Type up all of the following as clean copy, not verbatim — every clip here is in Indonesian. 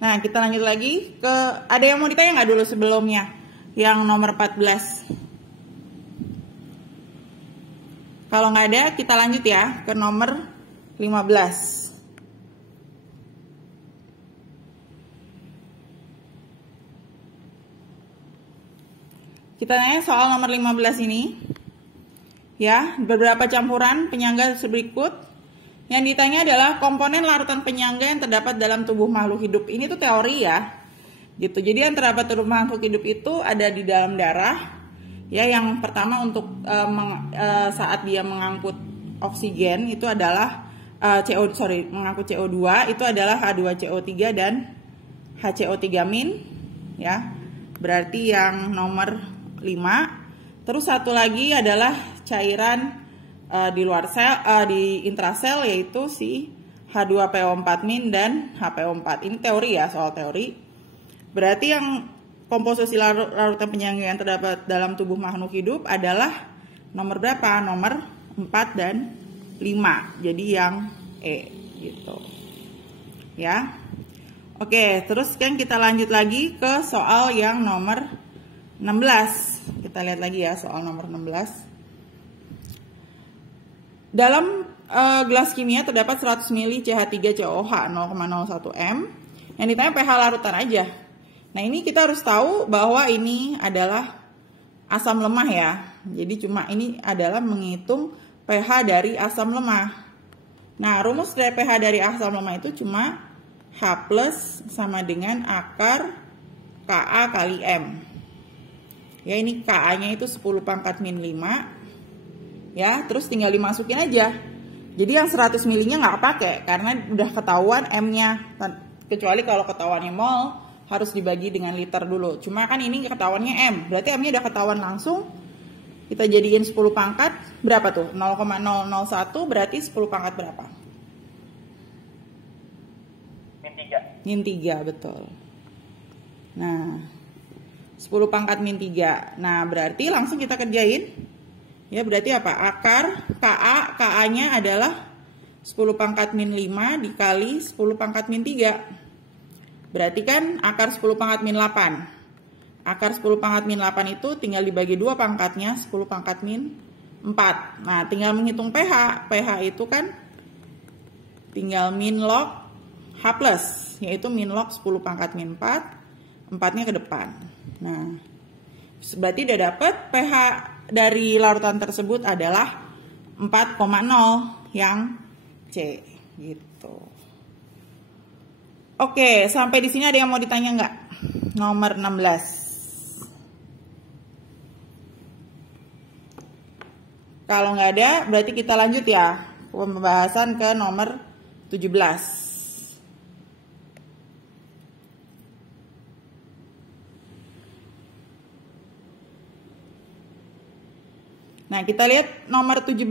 Nah, kita lanjut lagi ke, ada yang mau ditanya nggak dulu sebelumnya? Yang nomor 14. Kalau nggak ada, kita lanjut ya ke nomor 15. Kita tanya soal nomor 15 ini. Ya, beberapa campuran penyangga berikut. Yang ditanya adalah komponen larutan penyangga yang terdapat dalam tubuh makhluk hidup. Ini tuh teori ya. Gitu. Jadi yang terdapat tubuh makhluk hidup itu ada di dalam darah. Ya, yang pertama untuk saat dia mengangkut oksigen itu adalah mengangkut CO2 itu adalah H2CO3 dan HCO3- ya. Berarti yang nomor 5. Terus satu lagi adalah cairan di luar sel, di intrasel, yaitu si H2PO4- dan HPO4. Ini teori ya, soal teori. Berarti yang komposisi larutan penyangga yang terdapat dalam tubuh makhluk hidup adalah nomor berapa? Nomor 4 dan 5. Jadi yang E gitu. Ya. Oke, terus kan kita lanjut lagi ke soal yang nomor 16. Kita lihat lagi ya soal nomor 16. Dalam gelas kimia terdapat 100 ml CH3COH 0,01 m. Yang ditanya pH larutan aja. Nah, ini kita harus tahu bahwa ini adalah asam lemah ya. Jadi cuma ini adalah menghitung pH dari asam lemah. Nah, rumus dari pH dari asam lemah itu cuma H+ sama dengan akar Ka kali M. Ya, ini Ka-nya itu 10⁻⁵. Ya, terus tinggal dimasukin aja. Jadi yang 100 ml-nya nggak pakai karena udah ketahuan M-nya. Kecuali kalau ketahuannya mol harus dibagi dengan liter dulu. Cuma kan ini ketahuannya M. Berarti M-nya udah ketahuan langsung. Kita jadiin 10 pangkat berapa tuh? 0,001 berarti 10 pangkat berapa? Min 3, betul. Nah, 10 pangkat min 3. Nah, berarti langsung kita kerjain. Ya, berarti apa? Akar Ka-nya adalah 10 pangkat min 5 dikali 10 pangkat min 3. Berarti kan akar 10 pangkat min 8. Akar 10 pangkat min 8 itu tinggal dibagi 2 pangkatnya, 10 pangkat min 4. Nah, tinggal menghitung pH. pH itu kan tinggal min log H+, yaitu min log 10 pangkat min 4. 4-nya ke depan. Nah, berarti udah dapet pH dari larutan tersebut adalah 4,0 yang C gitu. Oke, sampai di sini ada yang mau ditanya nggak? Nomor 16. Kalau nggak ada, berarti kita lanjut ya pembahasan ke nomor 17. Nah, kita lihat nomor 17.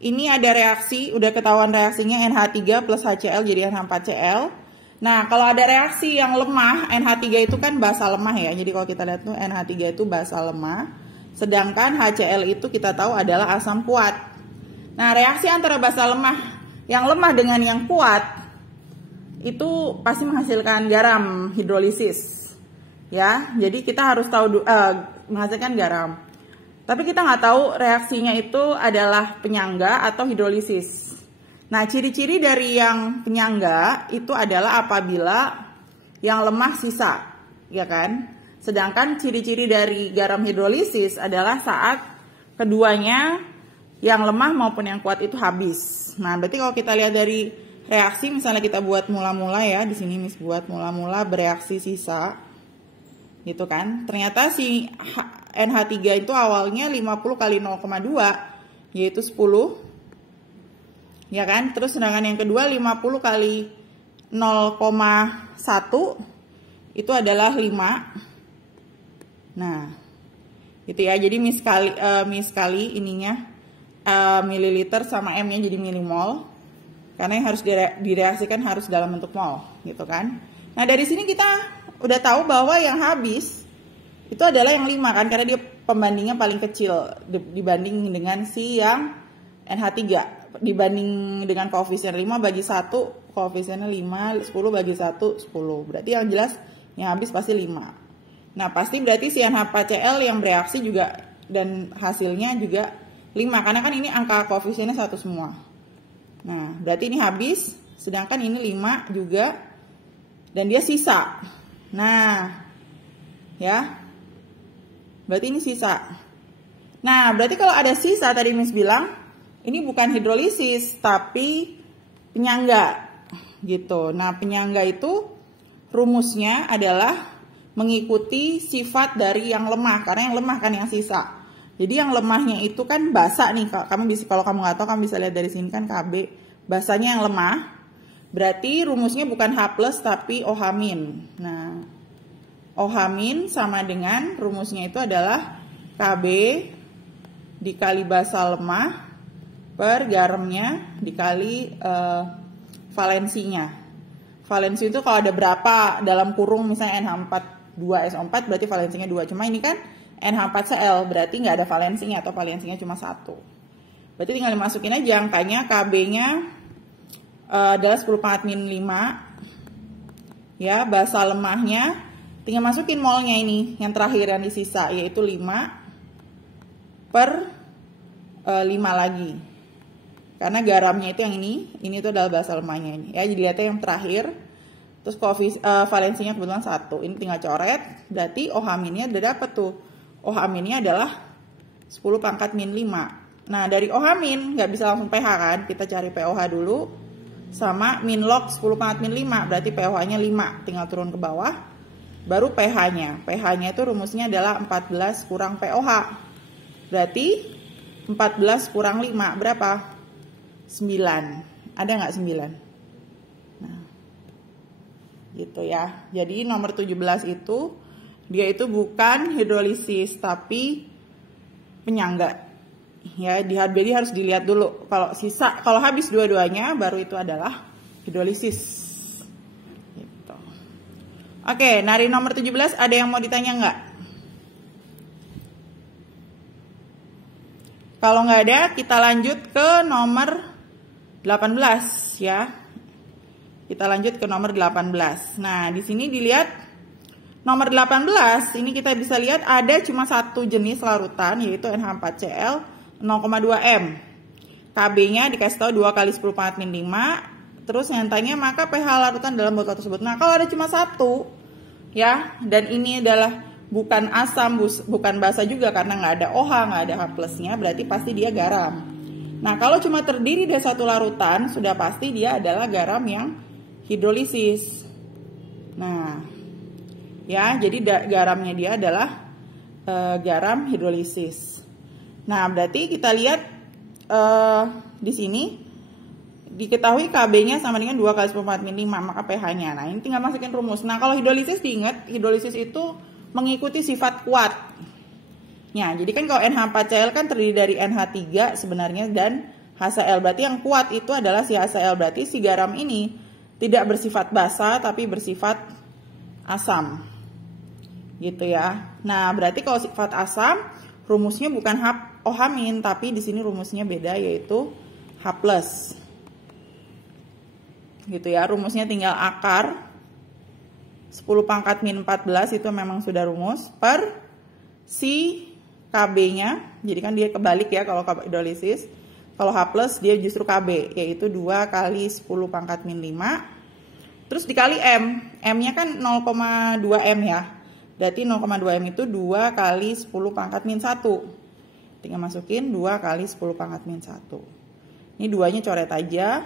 Ini ada reaksi, udah ketahuan reaksinya NH3 plus HCl jadi NH4Cl. Nah, kalau ada reaksi yang lemah, NH3 itu kan basa lemah ya. Jadi kalau kita lihat tuh NH3 itu basa lemah. Sedangkan HCl itu kita tahu adalah asam kuat. Nah, reaksi antara basa lemah, yang lemah dengan yang kuat, itu pasti menghasilkan garam hidrolisis. Ya, jadi kita harus tahu menghasilkan garam. Tapi kita nggak tahu reaksinya itu adalah penyangga atau hidrolisis. Nah, ciri-ciri dari yang penyangga itu adalah apabila yang lemah sisa, ya kan? Sedangkan ciri-ciri dari garam hidrolisis adalah saat keduanya yang lemah maupun yang kuat itu habis. Nah, berarti kalau kita lihat dari reaksi, misalnya kita buat mula-mula ya, di sini Miss buat mula-mula bereaksi sisa, gitu kan? Ternyata si NH3 itu awalnya 50 kali 0,2 yaitu 10. Ya kan? Terus sedangkan yang kedua 50 kali 0,1 itu adalah 5. Nah, gitu ya. Jadi Miss kali ininya mililiter sama M-nya jadi milimol. Karena yang harus direaksikan harus dalam bentuk mol, gitu kan? Nah, dari sini kita udah tahu bahwa yang habis itu adalah yang 5 kan, karena dia pembandingnya paling kecil dibanding dengan si yang NH3. Dibanding dengan koefisien 5 bagi 1 koefisiennya 5, 10 bagi 1, 10. Berarti yang jelas yang habis pasti 5. Nah, pasti berarti si NH4Cl yang bereaksi juga dan hasilnya juga 5. Karena kan ini angka koefisiennya 1 semua. Nah, berarti ini habis. Sedangkan ini 5 juga. Dan dia sisa. Nah, ya. Berarti ini sisa. Nah, berarti kalau ada sisa tadi Miss bilang, ini bukan hidrolisis, tapi penyangga. Gitu. Nah, penyangga itu rumusnya adalah mengikuti sifat dari yang lemah, karena yang lemah kan yang sisa. Jadi yang lemahnya itu kan basa nih, kalau kamu nggak tahu kamu bisa lihat dari sini kan Kb, basanya yang lemah. Berarti rumusnya bukan H+ tapi OH-. Nah, OH- sama dengan rumusnya itu adalah Kb dikali basa lemah per garamnya dikali valensinya. Valensi itu kalau ada berapa dalam kurung misalnya NH4 2SO4 berarti valensinya 2. Cuma ini kan NH4Cl berarti nggak ada valensinya atau valensinya cuma 1. Berarti tinggal dimasukin aja angkanya. Kb-nya adalah 10⁻⁵. Ya, basa lemahnya tinggal masukin molnya ini yang terakhir yang disisa yaitu 5 per 5 lagi. Karena garamnya itu yang ini itu adalah basa lemahnya ini. Ya, jadi lihatnya yang terakhir. Terus valensinya kebetulan 1. Ini tinggal coret. Berarti OH-nya udah dapet tuh. OH-nya adalah 10⁻⁵. Nah, dari OH- nggak bisa langsung pH kan. Kita cari pOH dulu. Sama min log 10⁻⁵. Berarti pOH-nya 5. Tinggal turun ke bawah. Baru pH-nya. pH-nya itu rumusnya adalah 14 kurang pOH. Berarti 14 kurang 5 berapa? 9. Ada nggak 9? Gitu ya. Jadi nomor 17 itu dia itu bukan hidrolisis tapi penyangga. Ya, jadi harus dilihat dulu. Kalau habis dua-duanya baru itu adalah hidrolisis. Gitu. Oke, dari nomor 17 ada yang mau ditanya nggak? Kalau nggak ada, kita lanjut ke nomor 18 ya. Kita lanjut ke nomor 18. Nah, di sini dilihat nomor 18, ini kita bisa lihat ada cuma satu jenis larutan yaitu NH4Cl 0,2 M. Kb-nya dikasih tahu 2 kali 10⁻⁵. Terus yang tanya maka pH larutan dalam botol tersebut. Nah, kalau ada cuma satu ya, dan ini adalah bukan asam, bukan basa juga karena nggak ada OH, nggak ada H+-nya, berarti pasti dia garam. Nah, kalau cuma terdiri dari satu larutan, sudah pasti dia adalah garam yang hidrolisis. Nah, ya, jadi garamnya dia adalah garam hidrolisis. Nah, berarti kita lihat di sini diketahui Kb-nya sama dengan 2 kali 10⁻⁵, maka pH-nya. Nah, ini tinggal masukin rumus. Nah, kalau hidrolisis diingat, hidrolisis itu mengikuti sifat kuat. Ya, jadi kan kalau NH4Cl kan terdiri dari NH3 sebenarnya dan HCl. Berarti yang kuat itu adalah si HCl. Berarti si garam ini tidak bersifat basa tapi bersifat asam. Gitu ya. Nah, berarti kalau sifat asam rumusnya bukan OH- tapi di sini rumusnya beda yaitu H+. Gitu ya. Rumusnya tinggal akar 10⁻⁴ itu memang sudah rumus per si Kb-nya. Jadi kan dia kebalik ya kalau hidrolisis. Kalau H+ dia justru Kb, yaitu 2 kali 10⁻⁵. Terus dikali M. M-nya kan 0,2 M ya. Berarti 0,2 M itu 2 kali 10⁻⁻1. Tinggal masukin 2 kali 10⁻⁻1. Ini 2-nya coret aja.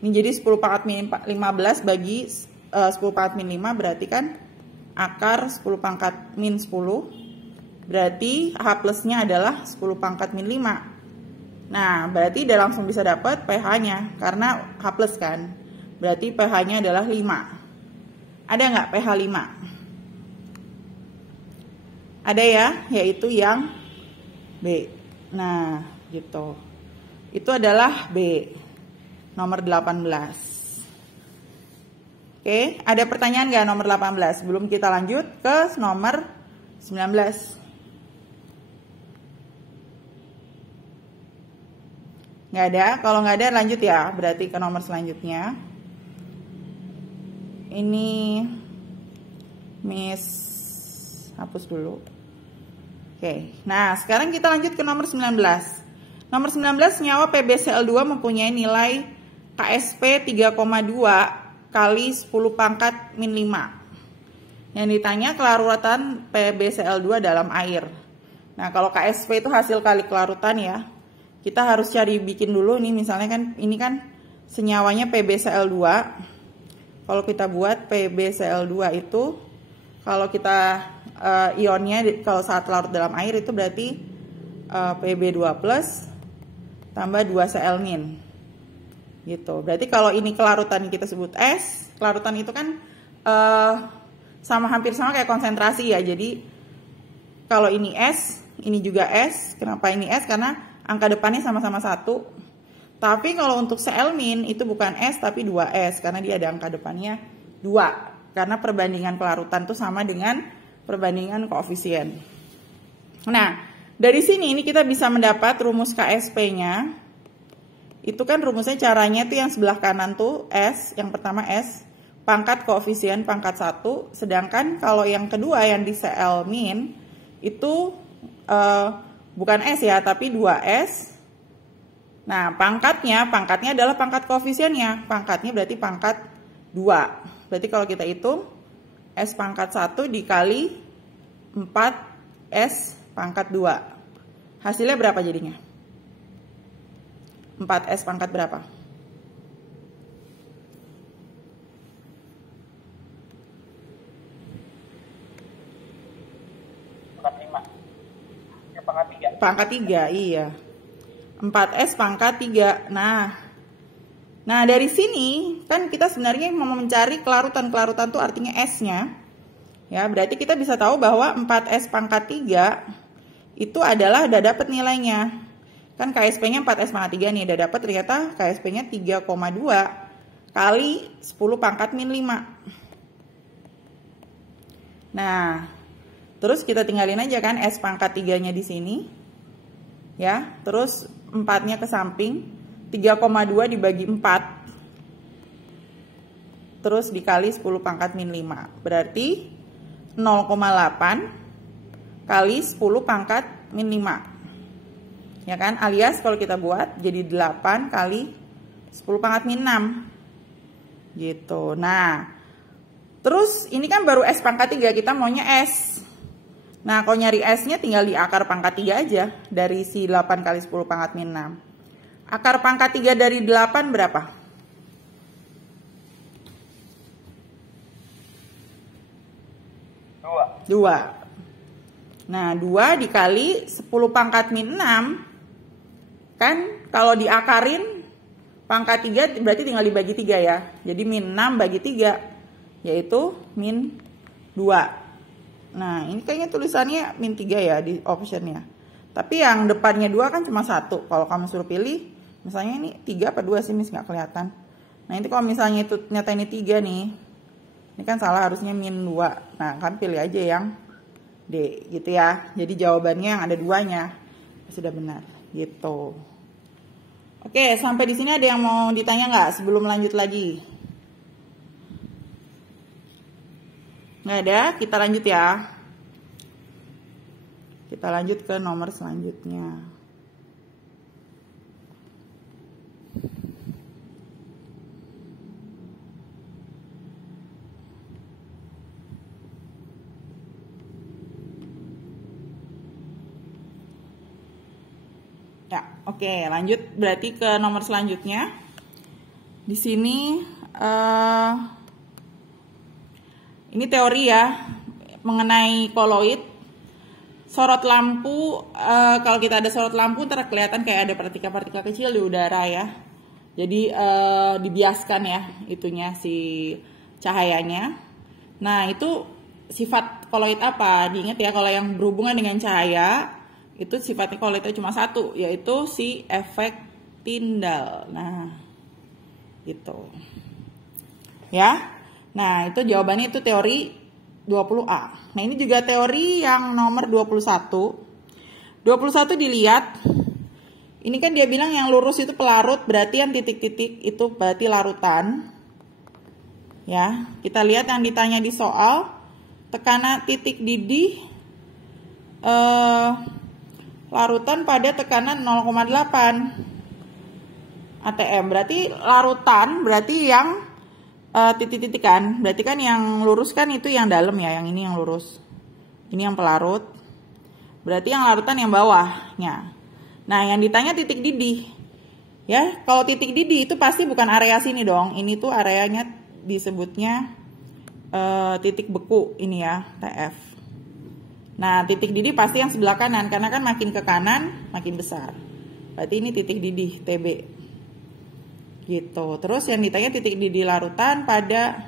Ini jadi 10⁻⁻15 bagi 10⁻⁵ berarti kan akar 10⁻⁻10. Berarti H+-nya adalah 10⁻⁵. Nah, berarti udah langsung bisa dapat pH-nya karena H+ kan. Berarti pH-nya adalah 5. Ada nggak pH 5? Ada ya, yaitu yang B. Nah, gitu. Itu adalah B. Nomor 18. Oke, ada pertanyaan nggak nomor 18? Sebelum kita lanjut ke nomor 19. Nggak ada? Kalau nggak ada lanjut ya, berarti ke nomor selanjutnya. Ini Miss hapus dulu. Oke, nah sekarang kita lanjut ke nomor 19. Nomor 19, senyawa PbCl2 mempunyai nilai KSP 3,2 kali 10 pangkat min 5. Yang ditanya kelarutan PbCl2 dalam air. Nah, kalau KSP itu hasil kali kelarutan ya. Kita harus cari bikin dulu nih, misalnya kan ini kan senyawanya PbCl2. Kalau kita buat PbCl2 itu, kalau kita ionnya kalau saat larut dalam air itu berarti Pb2 plus tambah 2Cl min. Gitu. Berarti kalau ini kelarutan kita sebut S, kelarutan itu kan hampir sama kayak konsentrasi ya. Jadi kalau ini S, ini juga S. Kenapa ini S? Karena angka depannya sama-sama 1. Tapi kalau untuk Cl min itu bukan S tapi 2S karena dia ada angka depannya 2. Karena perbandingan kelarutan itu sama dengan perbandingan koefisien. Nah, dari sini ini kita bisa mendapat rumus KSP-nya. Itu kan rumusnya caranya tuh yang sebelah kanan tuh S, yang pertama S, pangkat koefisien pangkat 1. Sedangkan kalau yang kedua yang di Cl min itu bukan S ya, tapi 2S. Nah, pangkatnya adalah pangkat koefisiennya. Pangkatnya berarti pangkat 2. Berarti kalau kita hitung S pangkat 1 dikali 4S pangkat 2. Hasilnya berapa jadinya? 4S pangkat berapa? Pangkat 3, iya. 4S pangkat 3. Nah dari sini kan kita sebenarnya mau mencari kelarutan. Kelarutan itu artinya S-nya. Ya, berarti kita bisa tahu bahwa 4S pangkat 3 itu adalah udah dapat nilainya. Kan KSP-nya 4S pangkat 3 nih, udah dapat ternyata KSP-nya 3,2 kali 10 pangkat min 5. Nah, terus kita tinggalin aja kan S pangkat 3-nya di sini. Ya, terus 4-nya ke samping, 3,2 dibagi 4. Terus dikali 10 pangkat min 5. Berarti 0,8 kali 10 pangkat min 5. Ya kan, alias kalau kita buat jadi 8 kali 10 pangkat min 6. Gitu. Nah, terus ini kan baru S pangkat 3, kita maunya S. Nah, kalau nyari S-nya tinggal di akar pangkat 3 aja. Dari si 8 kali 10 pangkat min 6. Akar pangkat 3 dari 8 berapa? 2. Nah, 2 dikali 10 pangkat min 6. Kan kalau diakarin pangkat 3 berarti tinggal dibagi 3 ya. Jadi min 6 bagi 3. Yaitu min 2. Nah, ini kayaknya tulisannya min 3 ya di optionnya. Tapi yang depannya 2 kan cuma 1. Kalau kamu suruh pilih, misalnya ini 3 apa 2 sih, Miss, nggak kelihatan. Nah, itu kalau misalnya itu ternyata ini 3 nih. Ini kan salah, harusnya min 2. Nah, kan pilih aja yang D gitu ya. Jadi jawabannya yang ada 2-nya. Sudah benar gitu. Oke, sampai di sini ada yang mau ditanya nggak sebelum lanjut lagi? Nggak ada, kita lanjut ya. Kita lanjut ke nomor selanjutnya. Ya, oke, lanjut berarti ke nomor selanjutnya. Di sini ini teori ya mengenai koloid. Sorot lampu, kalau kita ada sorot lampu ntar kelihatan kayak ada partikel-partikel kecil di udara ya. Jadi dibiaskan ya itunya si cahayanya. Nah, itu sifat koloid apa? Diingat ya, kalau yang berhubungan dengan cahaya itu sifatnya koloidnya cuma satu, yaitu si efek Tyndall. Nah, gitu. Ya. Nah, itu jawabannya itu teori 20A. Nah, ini juga teori yang nomor 21. 21 dilihat. Ini kan dia bilang yang lurus itu pelarut, berarti yang titik-titik itu berarti larutan. Ya, kita lihat yang ditanya di soal, tekanan titik didih larutan pada tekanan 0,8 atm. Berarti larutan, berarti yang titik-titik kan, berarti kan yang lurus kan itu yang dalam ya, yang ini yang lurus, ini yang pelarut, berarti yang larutan yang bawahnya. Nah, yang ditanya titik didih ya, kalau titik didih itu pasti bukan area sini dong, ini tuh areanya disebutnya titik beku ini ya, TF. Nah, titik didih pasti yang sebelah kanan, karena kan makin ke kanan makin besar, berarti ini titik didih TB gitu. Terus yang ditanya titik didih larutan pada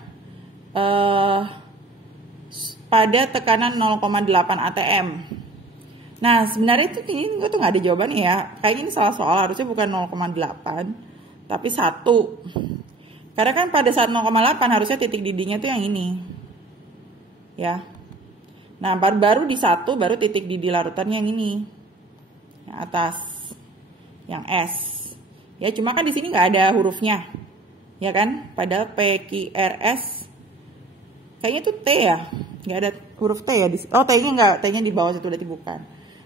tekanan 0,8 atm. Nah, sebenarnya itu ini gue tuh nggak ada jawabannya ya. Kayaknya ini salah soal, harusnya bukan 0,8 tapi 1. Karena kan pada saat 0,8 harusnya titik didihnya tuh yang ini. Ya. Nah, baru di 1 baru titik didih larutannya yang ini. Yang atas. Yang S. Ya, cuma kan di sini nggak ada hurufnya, ya kan? Padahal PQRS kayaknya itu T ya, nggak ada huruf T ya. Oh, T-nya nggak, T-nya di bawah situ, berarti bukan.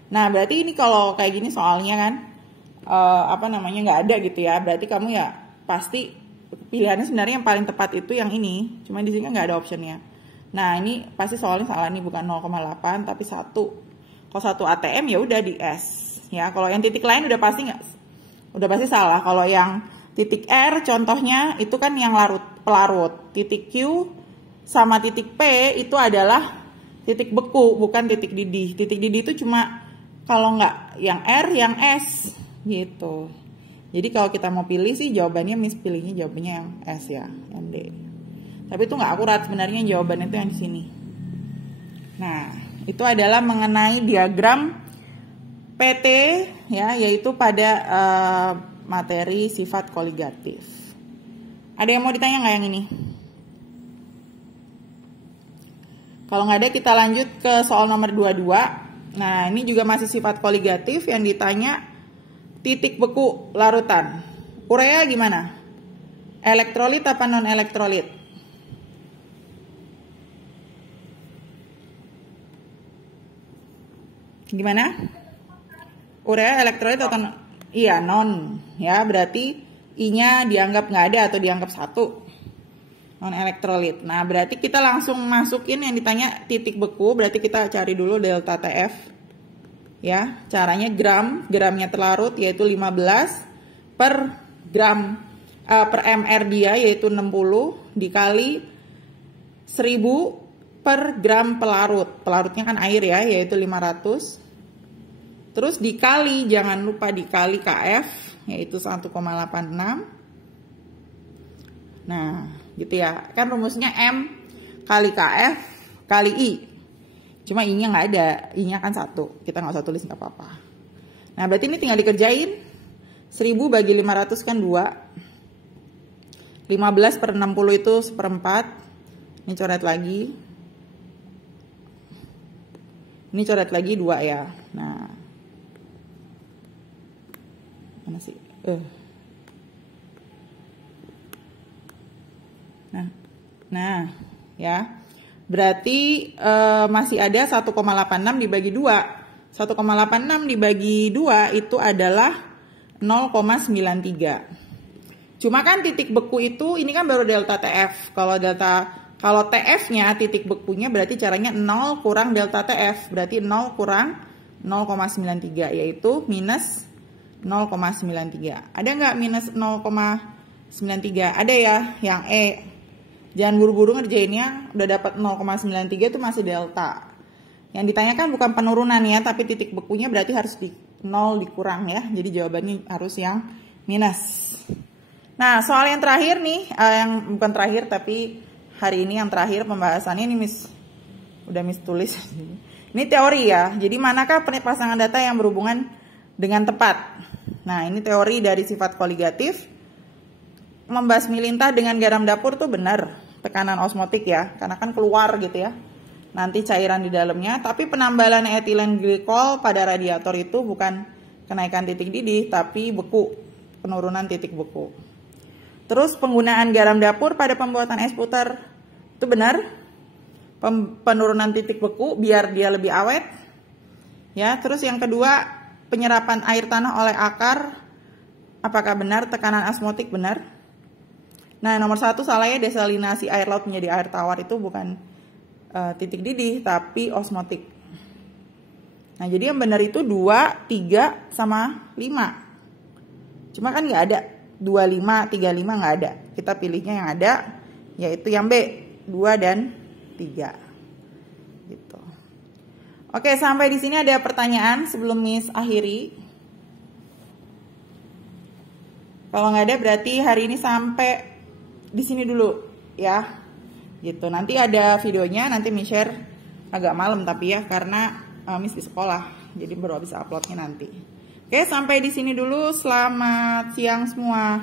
Nah, berarti ini kalau kayak gini soalnya kan, nggak ada gitu ya. Berarti kamu ya pasti pilihannya sebenarnya yang paling tepat itu yang ini. Cuma di sini kan nggak ada optionnya. Nah, ini pasti soalnya salah nih, bukan 0,8 tapi 1. Kalau 1 atm ya udah di S. Ya, kalau yang titik lain udah pasti salah. Kalau yang titik R contohnya itu kan yang pelarut. Titik Q sama titik P itu adalah titik beku, bukan titik didih. Titik didih itu cuma kalau nggak yang R, yang S gitu. Jadi kalau kita mau pilih sih jawabannya pilihnya jawabannya yang S ya, yang D. Tapi itu nggak akurat, sebenarnya jawabannya itu yang di sini. Nah, itu adalah mengenai diagram PT ya, yaitu pada materi sifat koligatif. Ada yang mau ditanya nggak yang ini? Kalau nggak ada, kita lanjut ke soal nomor 22. Nah, ini juga masih sifat koligatif, yang ditanya titik beku larutan. Urea gimana? Elektrolit apa non elektrolit? Gimana? Urea elektrolit atau iya non ya, berarti I-nya dianggap nggak ada atau dianggap 1, non elektrolit. Nah, berarti kita langsung masukin yang ditanya titik beku, berarti kita cari dulu delta TF ya. Caranya gramnya terlarut yaitu 15 per gram per mr dia yaitu 60 dikali 1000 per gram pelarutnya kan air ya, yaitu 500. Terus dikali, jangan lupa dikali KF, yaitu 1,86. Nah, gitu ya. Kan rumusnya M kali KF kali I. Cuma I-nya nggak ada, I-nya kan 1. Kita nggak usah tulis, nggak apa-apa. Nah, berarti ini tinggal dikerjain. 1000 bagi 500 kan 2. 15 per 60 itu 1/4. Ini coret lagi. Ini coret lagi 2 ya. Nah, mana sih? Nah, ya. Berarti masih ada 1,86 dibagi 2. 1,86 dibagi 2 itu adalah 0,93. Cuma kan titik beku itu ini kan baru delta TF. Kalau TF-nya titik bekunya berarti caranya 0 kurang delta TF. Berarti 0 kurang 0,93 yaitu minus 0,93. Ada nggak minus 0,93? Ada ya, yang E. Jangan buru-buru ngerjainnya, udah dapat 0,93 itu masih delta. Yang ditanyakan bukan penurunan ya, tapi titik bekunya berarti harus 0 dikurang ya. Jadi jawabannya harus yang minus. Nah, soal yang terakhir nih, yang bukan terakhir tapi hari ini yang terakhir pembahasannya ini udah tulis. Ini teori ya. Jadi manakah pasangan data yang berhubungan dengan tepat? Nah, ini teori dari sifat koligatif. Membasmi lintah dengan garam dapur tuh benar, tekanan osmotik ya, karena kan keluar gitu ya. Nanti cairan di dalamnya, tapi penambalan etilen glikol pada radiator itu bukan kenaikan titik didih, tapi beku, penurunan titik beku. Terus penggunaan garam dapur pada pembuatan es puter itu benar. Penurunan titik beku biar dia lebih awet. Ya, terus yang kedua, penyerapan air tanah oleh akar. Apakah benar? Tekanan osmotik benar. Nah, nomor 1 salahnya desalinasi air laut menjadi air tawar itu bukan titik didih tapi osmotik. Nah, jadi yang benar itu 2, 3 sama 5. Cuma kan nggak ada 25, 35 nggak ada. Kita pilihnya yang ada, yaitu yang B, 2 dan 3. Gitu. Oke, sampai di sini ada pertanyaan sebelum Miss akhiri. Kalau nggak ada berarti hari ini sampai di sini dulu ya. Gitu. Nanti ada videonya, nanti Miss share agak malam tapi ya karena Miss di sekolah. Jadi baru bisa uploadnya nanti. Oke, sampai di sini dulu. Selamat siang semua.